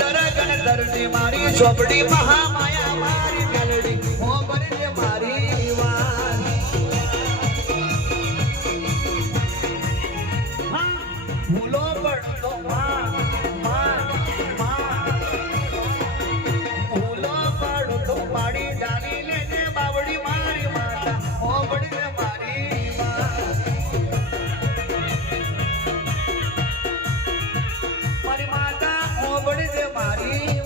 ગણતરની મારી ચોપડી મહામાયા મારી મેલડી હો બને મારી વાત ભૂલો પડતો ભૂલો પડતો પાડી ડાલી લેને બાવડી મારી માતા હો બને મારી વાત મારી માતા હો બને મારી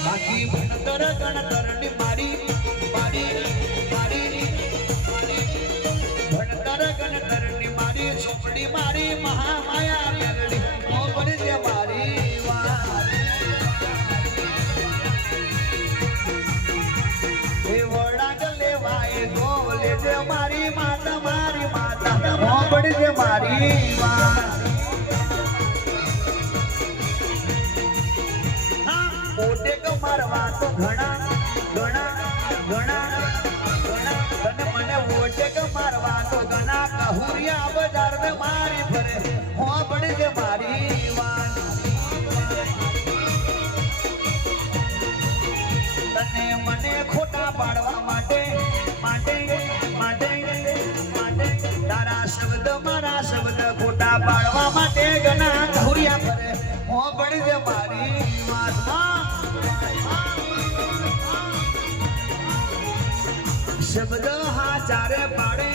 બાકી ભણતર ગણતરની મારી ભણતર ગણતરની મારી ચોપડી મારી મહામાયા મેલડી હો બને મારી વાત એ વડાગ લેવાય તો લેજે મારી માતા હો બને મારી વાત મારવા તો ઘણા તને મને ઓટે કે મારવા તો ઘણા કહુરિયા બજાર ને મારી ફરે હો પડી જે મારી વાત તને મને ખોટા પાડવા માટે તારા શબ્દ મારા શબ્દ ખોટા પાડવા માટે ઘણા કહુરિયા ફરે હો પડી જે મારી વાત શબ્દ હા ચારે પાડે